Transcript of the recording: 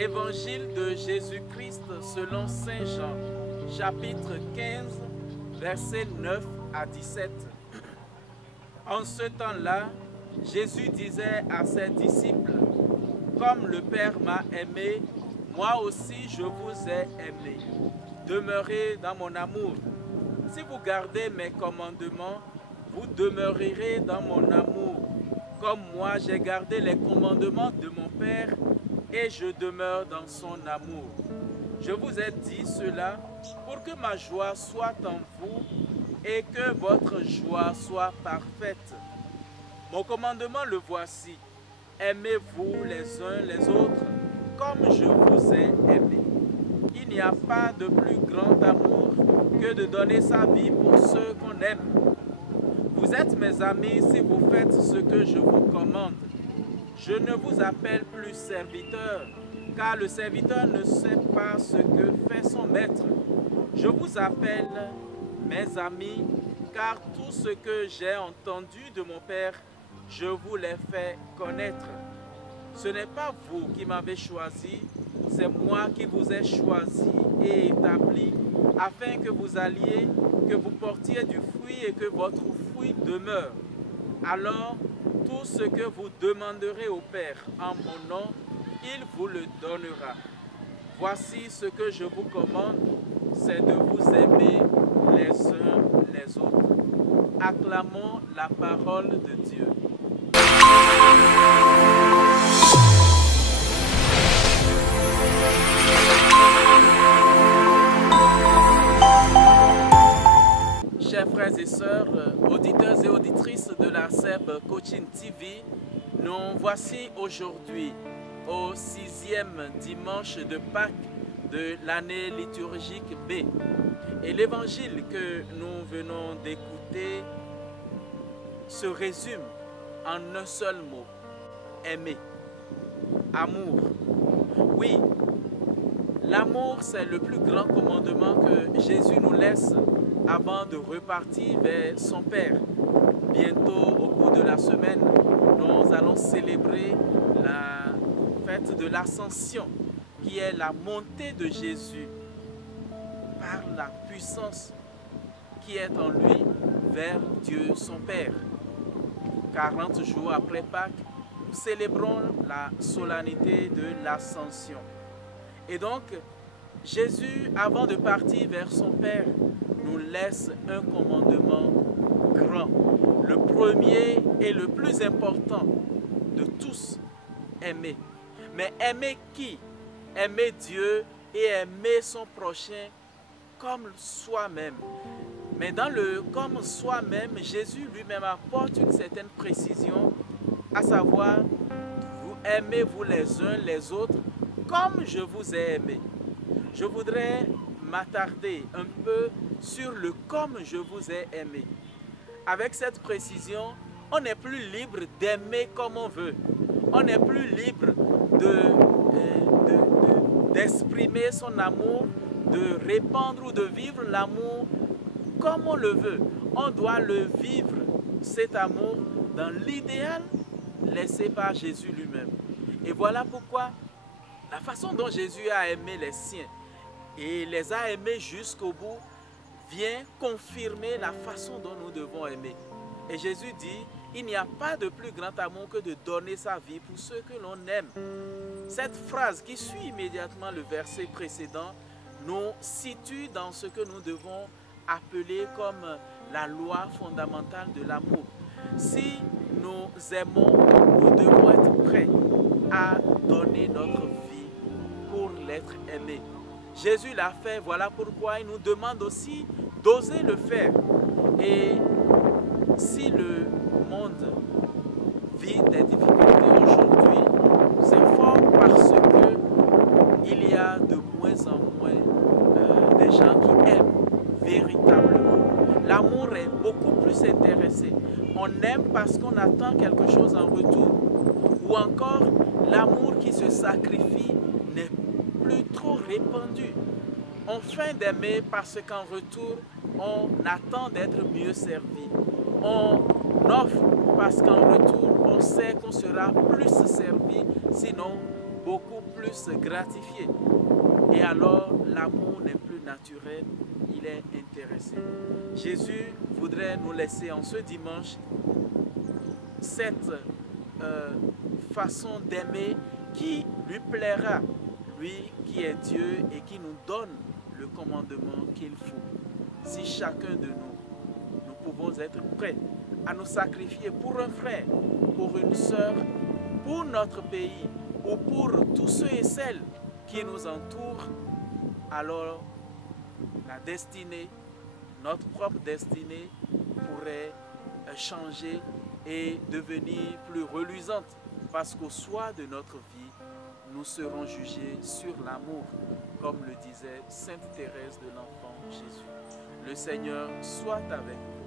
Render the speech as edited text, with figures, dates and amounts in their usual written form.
Évangile de Jésus-Christ selon Saint Jean, chapitre 15, versets 9 à 17. En ce temps-là, Jésus disait à ses disciples, « Comme le Père m'a aimé, moi aussi je vous ai aimé. Demeurez dans mon amour. Si vous gardez mes commandements, vous demeurerez dans mon amour, comme moi j'ai gardé les commandements de mon Père et je demeure dans son amour. Je vous ai dit cela pour que ma joie soit en vous et que votre joie soit parfaite. Mon commandement le voici, aimez-vous les uns les autres comme je vous ai aimé. Il n'y a pas de plus grand amour que de donner sa vie pour ceux qu'on aime. Vous êtes mes amis si vous faites ce que je vous commande. Je ne vous appelle plus serviteur, car le serviteur ne sait pas ce que fait son maître. Je vous appelle mes amis, car tout ce que j'ai entendu de mon Père, je vous l'ai fait connaître. Ce n'est pas vous qui m'avez choisi, c'est moi qui vous ai choisi et établi, afin que vous alliez, que vous portiez du fruit et que votre fruit demeure. Alors, tout ce que vous demanderez au Père en mon nom, il vous le donnera. Voici ce que je vous commande, c'est de vous aimer les uns les autres. Acclamons la parole de Dieu. Chers frères et sœurs, auditeurs et auditrices de la SEB Coaching TV, nous voici aujourd'hui au 6e dimanche de Pâques de l'année liturgique B. Et l'évangile que nous venons d'écouter se résume en un seul mot, aimer, amour. Oui, l'amour c'est le plus grand commandement que Jésus nous laisse avant de repartir vers son Père. Bientôt, au cours de la semaine, nous allons célébrer la fête de l'Ascension, qui est la montée de Jésus par la puissance qui est en lui vers Dieu son Père. 40 jours après Pâques, nous célébrons la solennité de l'Ascension. Et donc, Jésus, avant de partir vers son Père, nous laisse un commandement grand. Le premier et le plus important de tous, aimer. Mais aimer qui? Aimer Dieu et aimer son prochain comme soi-même. Mais dans le comme soi-même, Jésus lui-même apporte une certaine précision, à savoir, vous aimez-vous les uns les autres comme je vous ai aimé. Je voudrais m'attarder un peu sur le comme je vous ai aimé. Avec cette précision, on n'est plus libre d'aimer comme on veut. On n'est plus libre d'exprimer son amour, de répandre ou de vivre l'amour comme on le veut. On doit le vivre, cet amour, dans l'idéal laissé par Jésus lui-même. Et voilà pourquoi la façon dont Jésus a aimé les siens et les a aimés jusqu'au bout vient confirmer la façon dont nous devons aimer. Et Jésus dit, il n'y a pas de plus grand amour que de donner sa vie pour ceux que l'on aime. Cette phrase qui suit immédiatement le verset précédent nous situe dans ce que nous devons appeler comme la loi fondamentale de l'amour. Si nous aimons, nous devons être prêts à donner notre vie pour l'être aimé. Jésus l'a fait, voilà pourquoi il nous demande aussi d'oser le faire. Et si le monde vit des difficultés aujourd'hui, c'est fort parce que il y a de moins en moins des gens qui aiment véritablement. L'amour est beaucoup plus intéressé. On On aime parce qu'on attend quelque chose en retour. Ou encore, l'amour qui se sacrifie n'est plus trop répandu. On feint d'aimer parce qu'en retour, on attend d'être mieux servi. On offre parce qu'en retour, on sait qu'on sera plus servi, sinon beaucoup plus gratifié. Et alors, l'amour n'est plus naturel, il est intéressé. Jésus voudrait nous laisser en ce dimanche cette façon d'aimer qui lui plaira, lui qui est Dieu et qui nous donne le commandement qu'il faut. Si chacun de nous pouvons être prêts à nous sacrifier pour un frère, pour une sœur, pour notre pays ou pour tous ceux et celles qui nous entourent, alors la destinée, notre propre destinée pourrait changer et devenir plus reluisante parce qu'au soir de notre vie, nous serons jugés sur l'amour, comme le disait Sainte Thérèse de l'Enfant Jésus. Le Seigneur soit avec nous.